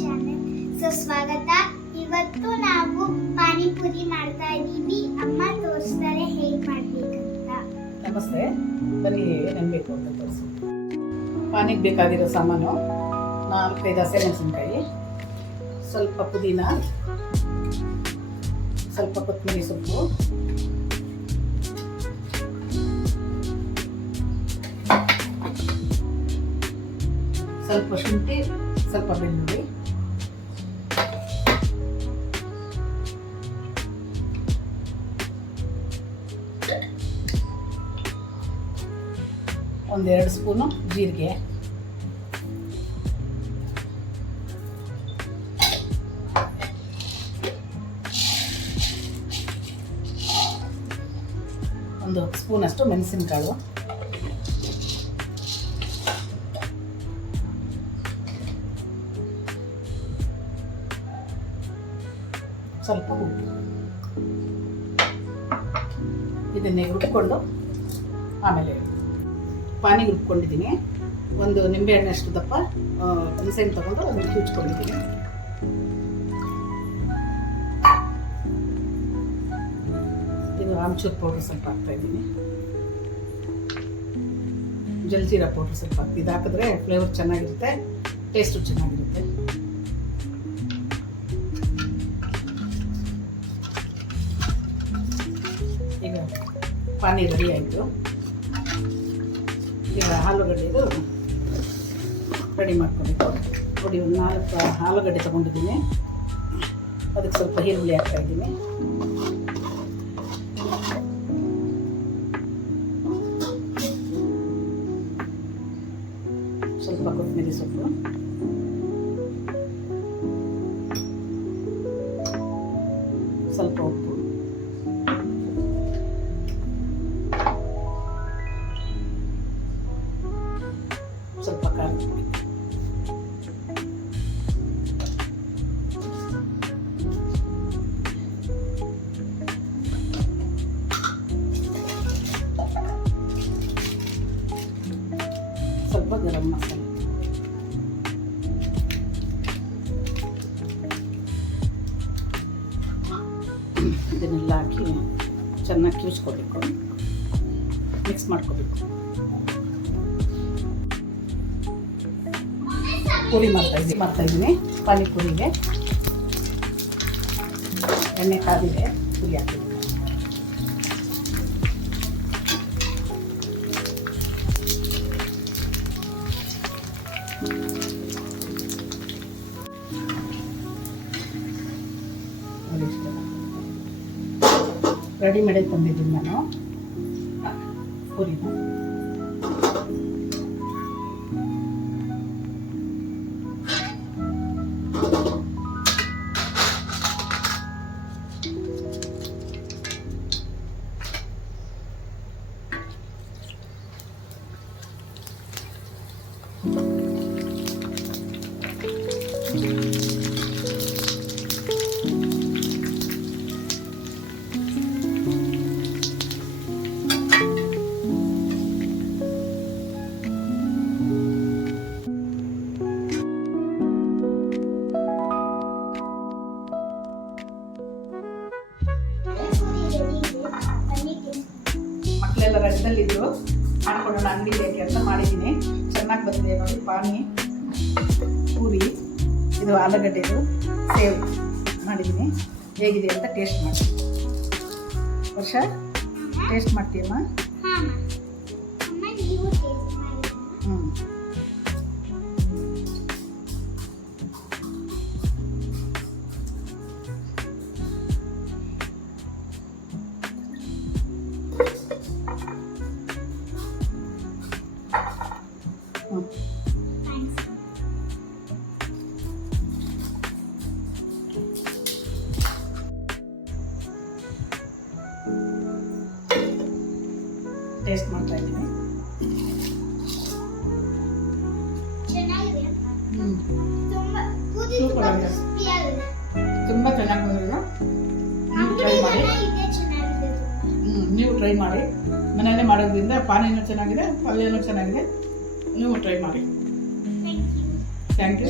Channel. ಸ್ವಾಗತ. ಇವತ್ತು ನಾವು ಪಾನಿಪುರಿ ಮಾಡ್ತಾ ಇದ್ದೀವಿ. ಅಮ್ಮ ತೋರಿಸ್ತಾರೆ ಹೇಗೆ ಮಾಡ್ಬೇಕಂತ. ನಮಸ್ತೆ, ಬನ್ನಿ ಏನೇನು ಬೇಕು ಅಂತ ತೋರಿಸಿ. ಪಾನಿಗೆ ಬೇಕಾಗಿರೋ ಸಾಮಾನು 4-5 ಹಸಿಮೆಣಸಿನ್ಕಾಯಿ, ಸ್ವಲ್ಪ ಪುದೀನ, ಸ್ವಲ್ಪ ಕೊತ್ತಂಬರಿ ಸೊಪ್ಪು, ಸ್ವಲ್ಪ ಶುಂಠಿ, ಸ್ವಲ್ಪ ಬೆಳ್ಳುಳ್ಳಿ, ಒಂದೆರಡು ಸ್ಪೂನು ಜೀರಿಗೆ, ಒಂದು ಸ್ಪೂನಷ್ಟು ಮೆಣಸಿನಕಾಳು, ಸ್ವಲ್ಪ ಉಪ್ಪು. ಇದನ್ನೇ ರುಬ್ಕೊಂಡು ಆಮೇಲೆ ಪಾನಿಗೆ ರುಬ್ಕೊಂಡಿದ್ದೀನಿ. ಒಂದು ನಿಂಬೆಹಣ್ಣಷ್ಟು ದಪ್ಪ ಹುಣಸೆಹಣ್ಣು ತಗೊಂಡು ಅದನ್ನು ಕಿವುಚ್ಕೊಂಡಿದ್ದೀನಿ. ಇದು ಆಮ್ಚೂರ್ ಪೌಡ್ರ್ ಸ್ವಲ್ಪ ಹಾಕ್ತಾಯಿದ್ದೀನಿ. ಜಲ್ಜೀರಾ ಪೌಡ್ರ್ ಸ್ವಲ್ಪ ಹಾಕ್ತೀನಿ. ಇದು ಹಾಕಿದ್ರೆ ಫ್ಲೇವರ್ ಚೆನ್ನಾಗಿರುತ್ತೆ, ಟೇಸ್ಟು ಚೆನ್ನಾಗಿರುತ್ತೆ. ಈಗ ಪಾನಿ ರೆಡಿ ಆಯಿತು. ಈಗ ಆಲೂಗಡ್ಡೆದು ರೆಡಿ ಮಾಡ್ಕೊಬೇಕು. ನೋಡಿ, ಒಂದು 4 ಆಲೂಗಡ್ಡೆ ತೊಗೊಂಡಿದ್ದೀನಿ. ಅದಕ್ಕೆ ಸ್ವಲ್ಪ ಈರುಳ್ಳಿ ಹಾಕ್ತಾಯಿದ್ದೀನಿ. ಸ್ವಲ್ಪ ಕೊತ್ತಂಬರಿ ಸೊಪ್ಪು, ಸ್ವಲ್ಪ ಉಪ್ಪು, ಸ್ವಲ್ಪ ಖಾರದ ಪುಡಿ, ಸ್ವಲ್ಪ ಗರಂ ಮಸಾಲೆ. ಇದನ್ನೆಲ್ಲ ಹಾಕಿ ಚೆನ್ನಾಗಿ ಕಿವುಚ್ಕೋಬೇಕು, ಮಿಕ್ಸ್ ಮಾಡ್ಕೋಬೇಕು. ಪೂರಿ ಮಾಡ್ತಾಯಿದ್ದೀನಿ ಪಾನಿಪುರಿಗೆ. ಎಣ್ಣೆ ಕಾದಿದೆ, ಪುರಿ ಹಾಕಿದ್ದೀನಿ. ರೆಡಿಮೇಡ್ ತಂದಿದ್ದೀನಿ ನಾನು ಪೂರಿನ. ಮಕ್ಕಳೆಲ್ಲ ರಜದಲ್ಲಿದ್ದರು, ಮಾಡ್ಕೊಳ್ಳೋಣ ಅಂಗಡಿಗೆ ಅಂತ ಮಾಡಿದ್ದೀನಿ. ಚೆನ್ನಾಗಿ ಬಂದಿದೆ ನೋಡಿ. ಪಾನಿ ಪೂರಿ, ಇದು ಆಲೂಗಡ್ಡೆದು ಸೇವ್ ಮಾಡಿದ್ದೀನಿ. ಹೇಗಿದೆ ಅಂತ ಟೇಸ್ಟ್ ಮಾಡಿ. ವರ್ಷ ಟೇಸ್ಟ್ ಮಾಡ್ತೀಯಮ್ಮ? ಹ್ಞೂ. ಟೇಸ್ಟ್ ಮಾಡ್ತಾ ಇದ್ದೀನಿ. ತುಂಬ ಚೆನ್ನಾಗಿ ಬಂದಿದೆ. ನೀವು ಟ್ರೈ ಮಾಡಿ. ಮನೆಯಲ್ಲೇ ಮಾಡೋದ್ರಿಂದ ಪಾನಿನೂ ಚೆನ್ನಾಗಿದೆ, ಪಲ್ಯನೂ ಚೆನ್ನಾಗಿದೆ. ನೀವು ಟ್ರೈ ಮಾಡಿ. Thank you.